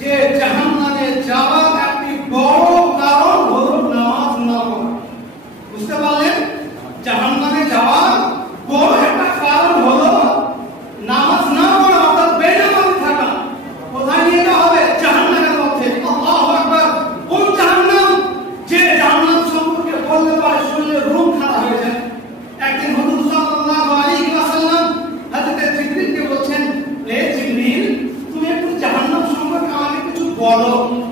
যে জাহান্নামে যাওয়ার একটি বড় কারণ হলো নামাজ না পড়া। বুঝতে পারলেন? জাহান্নামে যাওয়ার বড় একটা কারণ হলো নামাজ না পড়া, অর্থাৎ বেনামাজি থাকা। কোথায় নিয়ে যাওয়া হবে? জাহান্নামের মধ্যে। আল্লাহু আকবার। কোন জাহান্নাম? যে জাহান্নাম সম্পর্কে বলতে পারে শুনলে রূহ খারাপ হয়ে যায়। একদিন হুজুর সাল্লাল্লাহু আলাইহি ওয়াসাল্লাম হযরত জিবরিলকে বলছেন, হে জিবরিল, তুমি একটু জাহান্নাম সম্পর্কে আমাকে কিছু বলো।